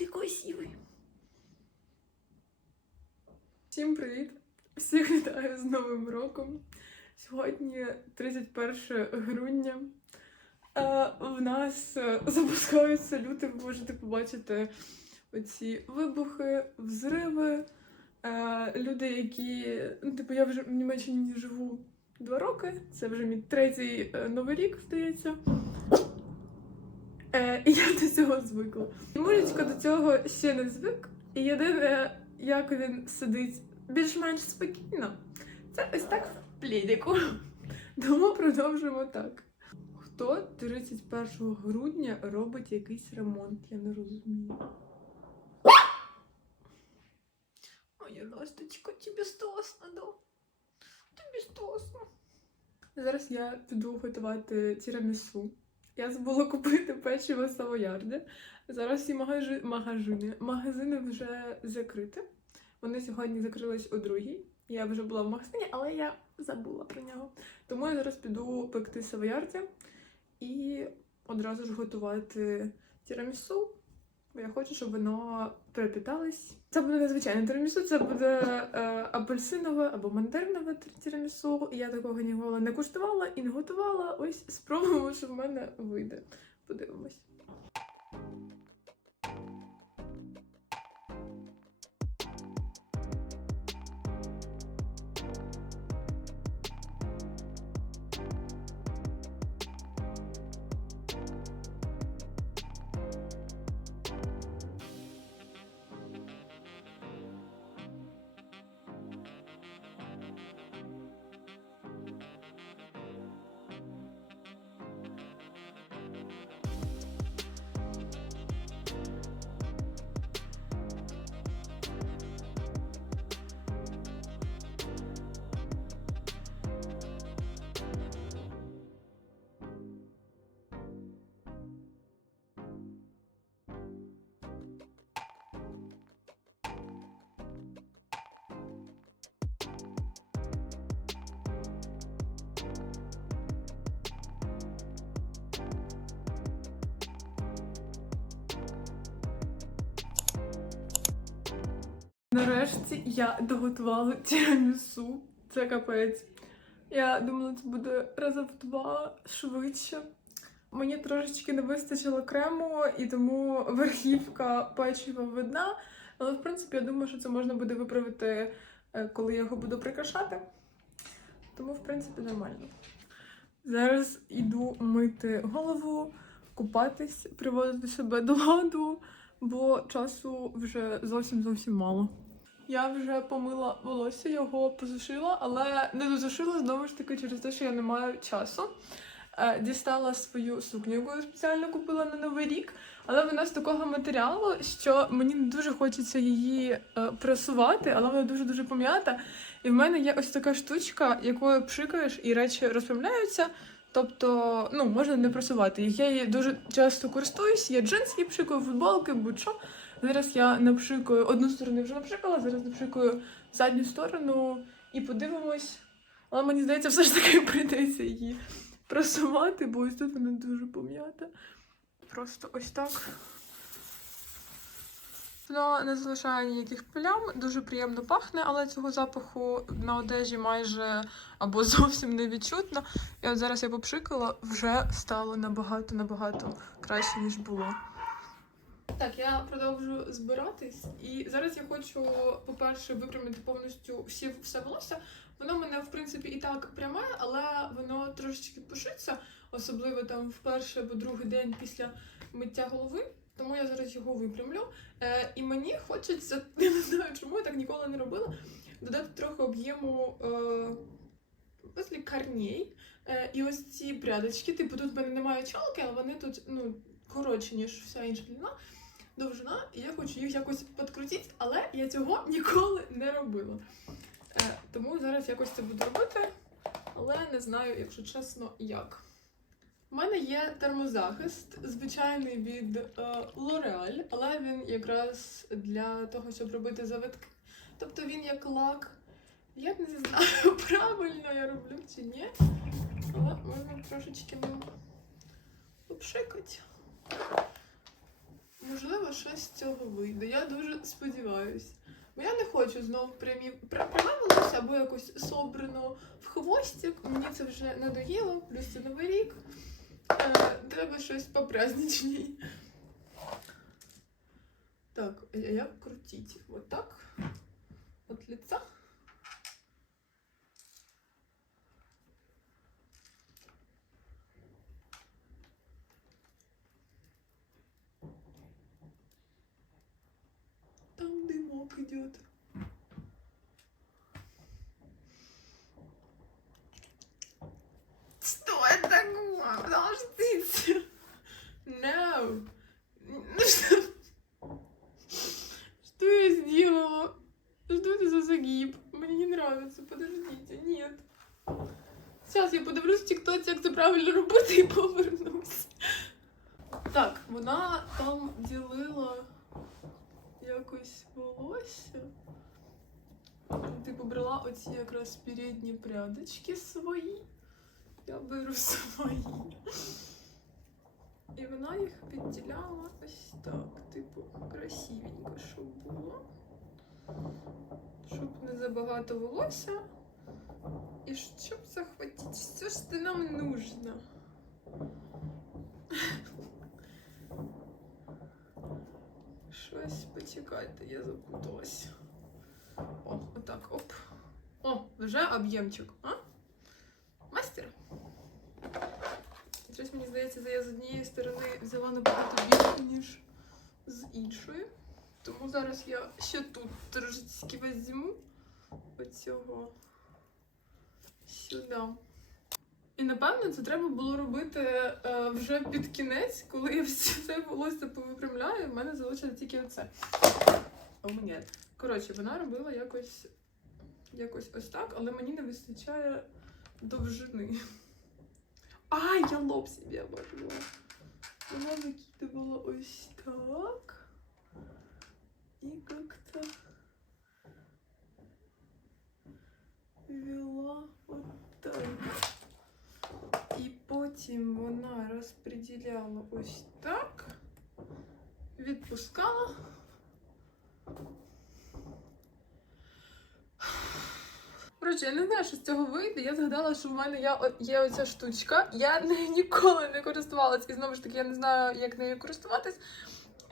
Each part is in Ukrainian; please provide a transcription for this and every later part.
ти красивий. Всім привіт! Всіх вітаю з Новим роком. Сьогодні 31 грудня. В нас е, запускається люти, ви можете побачити оці вибухи, взриви. Е, люди, які. Ну, типу, я вже в Німеччині живу два роки. Це вже мій третій е, новий рік, здається. Е, і я до цього звикла. Мулечка до цього ще не звик. І єдине, як він сидить більш-менш спокійно, це ось так в плідіку. Тому продовжимо так. Хто 31 грудня робить якийсь ремонт? Я не розумію. Моя Насточка, тобі страшно, да? Тобі страшно. Зараз я піду готувати тірамісу. Я забула купити печиво савоярди. Зараз всі магажи... магазини. магазини вже закриті. Вони сьогодні закрились о другій. Я вже була в магазині, але я забула про нього. Тому я зараз піду пекти савоярді і одразу ж готувати тірамісу. Бо я хочу, щоб воно перепиталось. Це буде незвичайне тирамісу, це буде е, апельсинове або мандаринове тирамісу. Я такого ніколи не куштувала і не готувала. Ось спробуємо, що в мене вийде. Подивимось. Нарешті я доготувала тірамісу. Це капець. Я думала, це буде раза в два швидше. Мені трошечки не вистачило крему, і тому верхівка печива видна. Але, в принципі, я думаю, що це можна буде виправити, е, коли я його буду прикрашати. Тому, в принципі, нормально. Зараз йду мити голову, купатись, приводити себе до ладу, бо часу вже зовсім зовсім мало. Я вже помила волосся, його посушила, але не досушила знову ж таки через те, що я не маю часу. Е, Дістала свою сукню, яку я спеціально купила на новий рік, але вона з такого матеріалу, що мені не дуже хочеться її е, пресувати, але вона дуже дуже пом'ята. І в мене є ось така штучка, якою пшикаєш і речі розправляються. Тобто, ну, можна не просувати їх. Я її дуже часто користуюсь, я джинси пшикую, футболки, будь-що. Зараз я напшикую одну сторону вже напшикала, зараз напшикую задню сторону і подивимось. Але мені здається, все ж таки прийдеться її просувати, бо ось тут вона дуже пом'ята. Просто ось так. Воно не залишає ніяких плям, дуже приємно пахне, але цього запаху на одежі майже або зовсім не відчутно. І от зараз я попшикала, вже стало набагато-набагато краще, ніж було. Так, я продовжую збиратись, і зараз я хочу, по-перше, випрямити повністю всі все волосся. Воно в мене, в принципі, і так пряме, але воно трошечки пушиться, особливо там в перший або другий день після миття голови. Тому я зараз його випрямлю. Е, і мені хочеться, я не знаю, чому я так ніколи не робила, додати трохи об'єму е, корней. Е, і ось ці прядочки, типу, тут в мене немає чолки, але вони тут ну, коротші, ніж вся інша длина, довжина, і я хочу їх якось підкрутити, але я цього ніколи не робила. Е, тому зараз якось це буду робити, але не знаю, якщо чесно, як. У мене є термозахист, звичайний від е, L'Oreal, але він якраз для того, щоб робити завитки. Тобто він як лак. Я не знаю, правильно я роблю чи ні. Але можна трошечки ним попшикати. можливо, щось з цього вийде. Я дуже сподіваюся. Бо я не хочу знову прямі пр- пряме або якось собрано в хвостик. Мені це вже надоїло, плюс це новий рік. Е, треба щось попраздничній. Так, а як крутіть? Вот так. От лица. Правильно робити, і повернусь. Так, вона там ділила якось волосся. Типу брала оці якраз передні прядочки свої. Я беру свої. І вона їх відділяла ось так, типу, красивенько, щоб було. Щоб не забагато волосся. І щоб захватити все, що нам нужно. Щось почекайте, я запуталась. О, отак, оп. О, вже об'ємчик, а? Мастер. Щось мені здається, я з однієї сторони взяла набагато більше, ніж з іншої. Тому зараз я ще тут трошечки візьму оцього сюди. І напевно це треба було робити е, вже під кінець, коли я все волосся повипрямляю, в мене залишилося тільки оце. О, ні. Коротше, вона робила якось, якось ось так, але мені не вистачає довжини. А, я лоб собі обожгла. Вона закидувала ось так. І як-то вела от так. І потім вона розподіляла ось так, відпускала. Коротше, я не знаю, що з цього вийде. Я згадала, що в мене є, оця штучка. Я нею ніколи не користувалась, і знову ж таки я не знаю, як нею користуватись.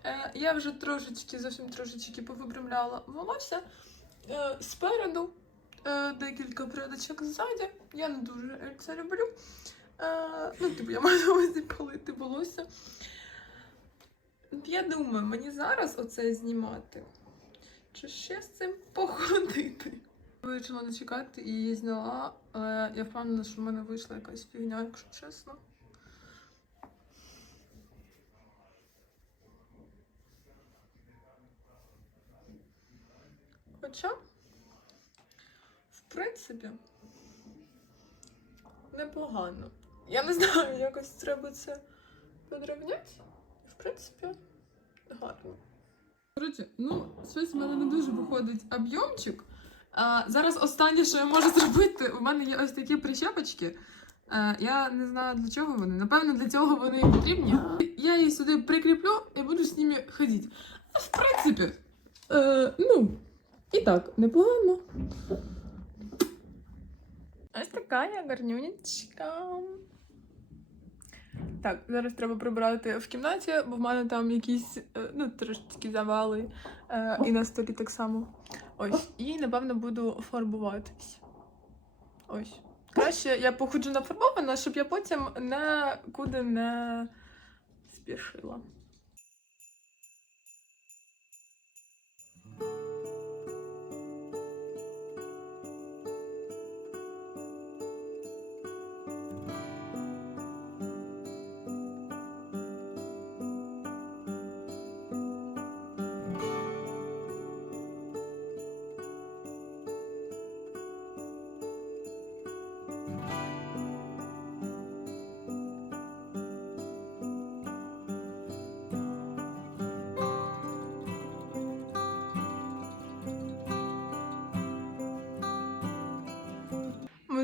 Е, я вже трошечки, зовсім трошечки повипрямляла волосся е, спереду, е, декілька прядочок ззаді. Я не дуже це люблю. Ну, типу, я маю на увазі палити волосся. Я думаю, мені зараз оце знімати. Чи ще з цим походити? Вирішила не чекати і її зняла, але я впевнена, що в мене вийшла якась фігня, якщо чесно. Хоча, в принципі, непогано. Я не знаю, якось треба це підрівняти. В принципі, гарно. Коротше, ну, щось в мене не дуже виходить об'ємчик. А, зараз останнє, що я можу зробити, у мене є ось такі прищепочки. А, я не знаю для чого вони. Напевно, для цього вони і потрібні. Я їх сюди прикріплю і буду з ними ходити. А в принципі, е, ну, і так, непогано. Ось така я гарнюнечка. Так, зараз треба прибирати в кімнаті, бо в мене там якісь е, ну, трошечки завали, е, і на столі так само. Ось. І напевно буду фарбуватись. Ось. Краще я походжу нафарбована, щоб я потім нікуди не спішила.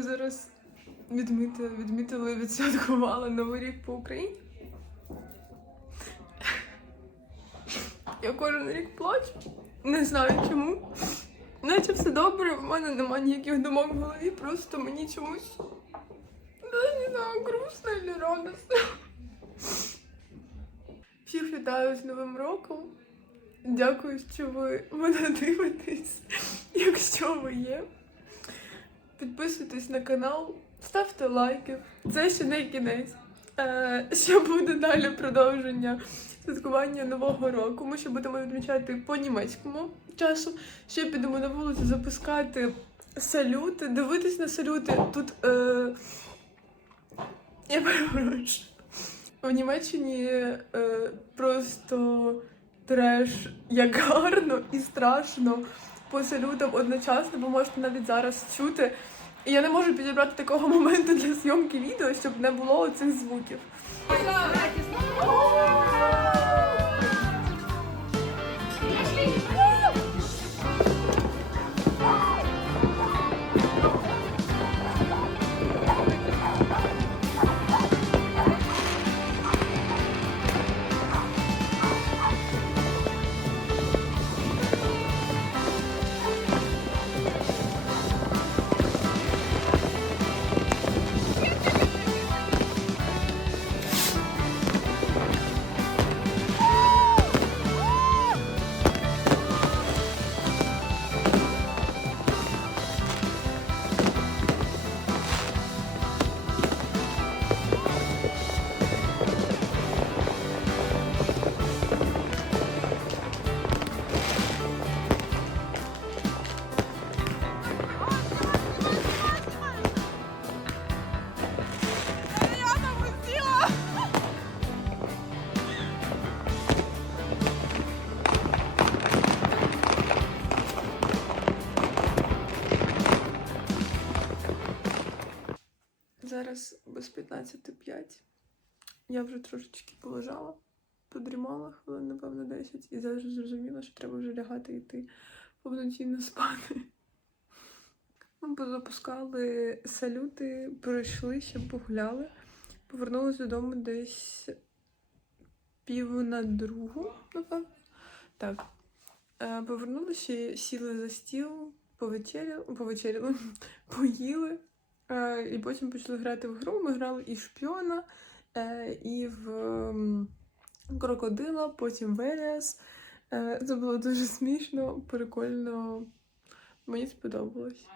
Зараз відмітили, відмітили, відсвяткували Новий рік по Україні. Я кожен рік плачу. Не знаю чому. Наче все добре, в мене немає ніяких думок в голові, просто мені чомусь. Не знаю, грустно чи радостно. Всіх вітаю з Новим роком. Дякую, що ви мене дивитесь, якщо ви є. Підписуйтесь на канал, ставте лайки. Це ще не кінець. Е, ще буде далі продовження святкування Нового року. Ми ще будемо відмічати по німецькому часу. Ще підемо на вулицю запускати салюти, дивитись на салюти. Тут е, я перепрошую. В Німеччині е, просто треш як гарно і страшно по салютам одночасно, ви можете навіть зараз чути. І я не можу підібрати такого моменту для зйомки відео, щоб не було цих звуків. Зараз без 15.05. Я вже трошечки полежала, подрімала хвилин, напевно, 10, і зараз зрозуміла, що треба вже лягати і йти повноцінно спати. Ми позапускали салюти, пройшли, ще погуляли. Повернулися додому десь пів на другу, напевно. Так. Е, Повернулися, сіли за стіл, повечеряли, повечеряли, поїли. Е, І потім почали грати в гру. Ми грали і шпіона, е, і в крокодила, потім в Еліас. Е, Це було дуже смішно, прикольно. Мені сподобалось.